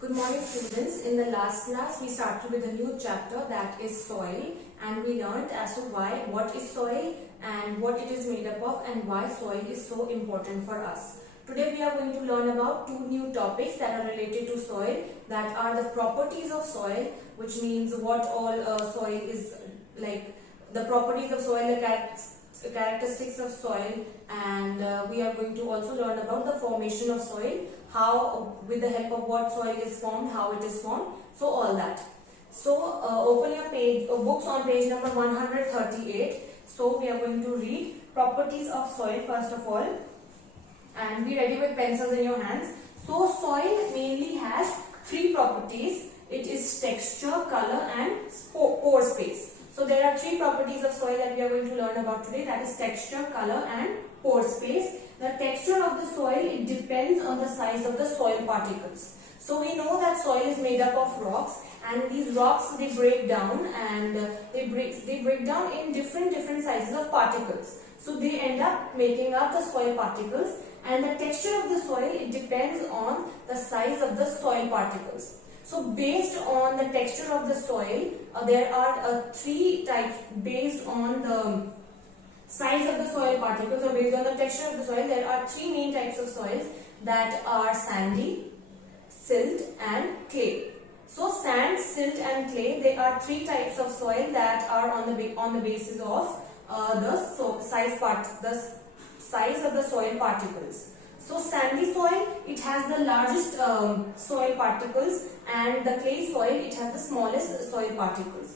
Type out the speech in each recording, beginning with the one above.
Good morning students. In the last class we started with a new chapter, that is soil, and we learned as to what is soil and what it is made up of and why soil is so important for us. Today we are going to learn about two new topics that are related to soil, that are the properties of soil, which means what all soil is like, the properties of soil, the characteristics of soil, and we are going to also learn about the formation of soil, how with the help of what soil is formed, how it is formed, so all that. So open your books on page number 138. So we are going to read properties of soil first of all, and be ready with pencils in your hands. So soil mainly has three properties. It is texture, color and pore space. So there are three properties of soil that we are going to learn about today, that is texture, color and pore space. The texture of the soil, it depends on the size of the soil particles. So we know that soil is made up of rocks, and these rocks, they break down, and they break down in different sizes of particles. So they end up making up the soil particles, and the texture of the soil, it depends on the size of the soil particles. So based on the texture of the soil, there are three types based on the size of the soil particles, or based on the texture of the soil. There are three main types of soils, that are sandy, silt and clay. So sand, silt and clay, they are three types of soil that are on the basis of the size of the soil particles. So sandy soil, it has the largest soil particles, and the clay soil, it has the smallest soil particles.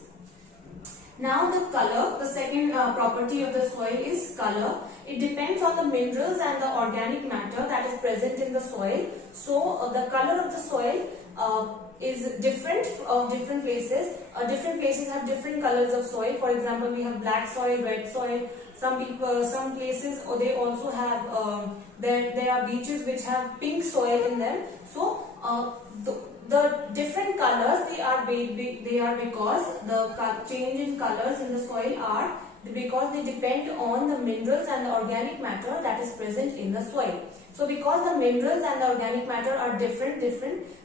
Now the color, the second property of the soil is color. It depends on the minerals and the organic matter that is present in the soil. So the color of the soil is different of different places. Different places have different colors of soil. For example, we have black soil, red soil. Some places, or they also have there are beaches which have pink soil in them. So the different colors, they are because the change in colors in the soil are because they depend on the minerals and the organic matter that is present in the soil. So because the minerals and the organic matter are different,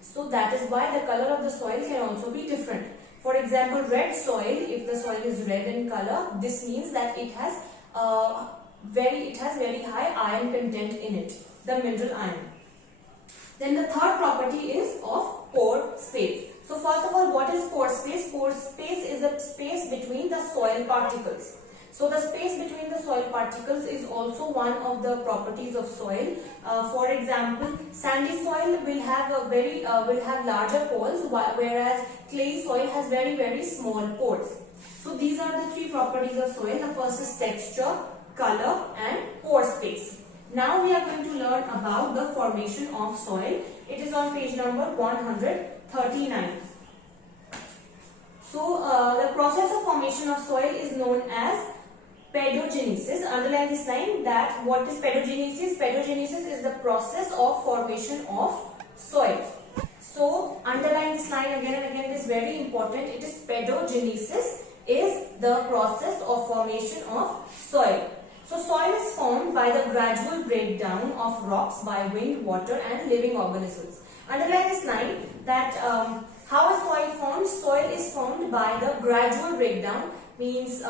so that is why the color of the soil can also be different. For example, red soil, if the soil is red in color, this means that it has very high iron content in it, the mineral iron. Then the third property is of pore space. So first of all, what is pore space? Pore space is the space between the soil particles. So the space between the soil particles is also one of the properties of soil. For example, sandy soil will have larger pores, whereas clay soil has very small pores. So these are the three properties of soil. The first is texture, color and pore space. Now we are going to learn about the formation of soil. It is on page number 139. So the process of formation of soil is known as pedogenesis. Underline this line, that what is pedogenesis? Pedogenesis is the process of formation of soil. So underline this line again and again, it is very important. It is pedogenesis is the process of formation of soil. So soil is formed by the gradual breakdown of rocks by wind, water and living organisms. Underline this line, that how is soil formed? Soil is formed by the gradual breakdown, means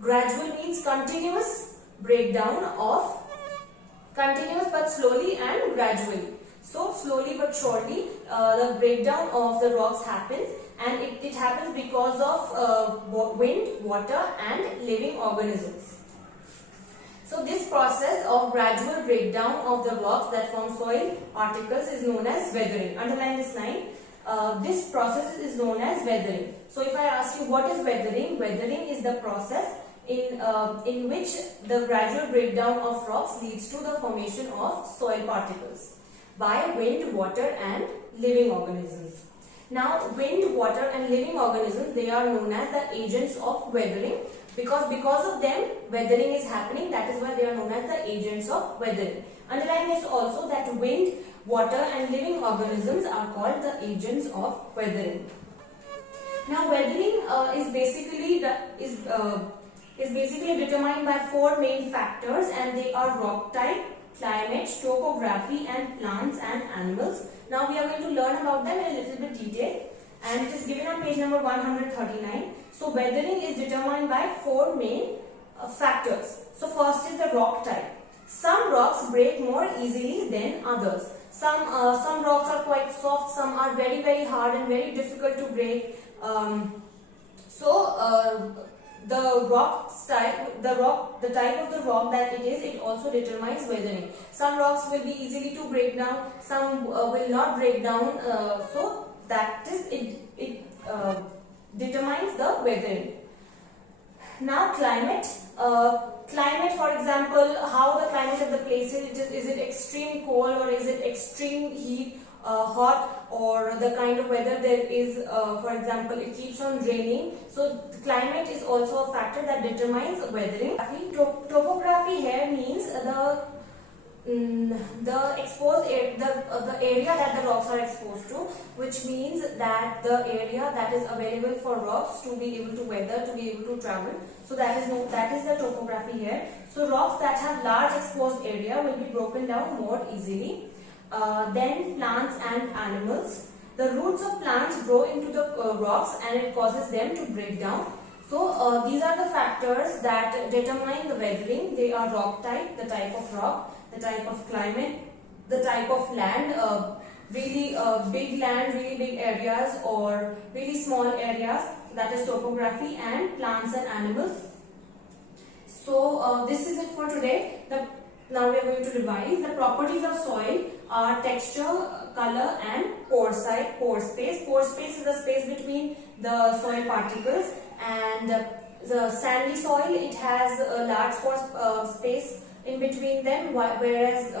gradual means continuous breakdown of, continuous but slowly and gradually. So slowly but surely the breakdown of the rocks happens, and it happens because of wind, water and living organisms. So this process of gradual breakdown of the rocks that form soil particles is known as weathering. Underline this line. This process is known as weathering. So if I ask you what is weathering, weathering is the process in which the gradual breakdown of rocks leads to the formation of soil particles by wind, water and living organisms. Now wind, water and living organisms, they are known as the agents of weathering, because of them weathering is happening. That is why they are known as the agents of weathering. Underline this also, that wind, water and living organisms are called the agents of weathering. Now weathering is basically determined by four main factors, and they are rock type, climate, topography, and plants and animals. Now we are going to learn about them in a little bit detail, and it is given on page number 139. So weathering is determined by four main factors. So first is the rock type. Some rocks break more easily than others. Some rocks are quite soft, some are very very hard and very difficult to break. The type of the rock that it is, it also determines weathering. Some rocks will be easily to break down, some will not break down. So that is it determines the weathering. Now climate. Climate, for example, how the climate of the place is it extreme cold or is it extreme heat, hot, or the kind of weather there is, for example, it keeps on raining. So the climate is also a factor that determines weathering. Topography here means the exposed the area that the rocks are exposed to, which means that the area that is available for rocks to be able to weather, to be able to travel. So that is the topography here. So rocks that have large exposed area will be broken down more easily. Then plants and animals. The roots of plants grow into the rocks and it causes them to break down. So these are the factors that determine the weathering. They are rock type, the type of rock, the type of climate, the type of land, really big land, really big areas, or really small areas, that is topography, and plants and animals. So this is it for today. Now we are going to revise. The properties of soil are texture, color, and pore space. Pore space is the space between the soil particles, and the sandy soil, it has a large pore space in between them, whereas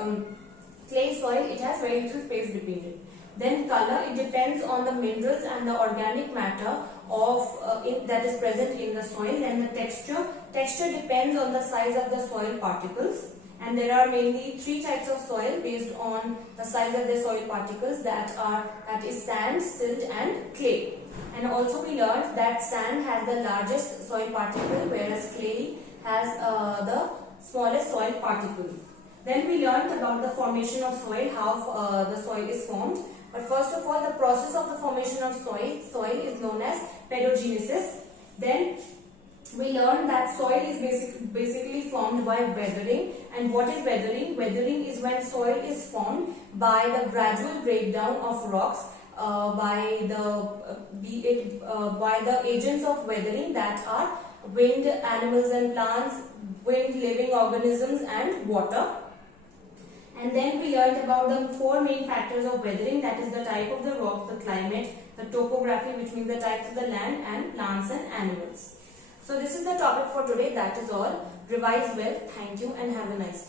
clay soil, it has very little space between it. Then color, it depends on the minerals and the organic matter that is present in the soil. And the texture depends on the size of the soil particles. And there are mainly three types of soil based on the size of the soil particles, that is sand, silt, and clay. And also we learned that sand has the largest soil particle, whereas clay has the smallest soil particle. Then we learned about the formation of soil, how the soil is formed. But first of all, the process of the formation of soil is known as pedogenesis. Then we learned that soil is basically formed by weathering. And what is weathering? Weathering is when soil is formed by the gradual breakdown of rocks by the agents of weathering, that are wind, animals and plants, wind, living organisms, and water. And then we learned about the four main factors of weathering, that is the type of the rock, the climate, the topography, which means the types of the land, and plants and animals. So this is the topic for today. That is all. Revise well. Thank you and have a nice day.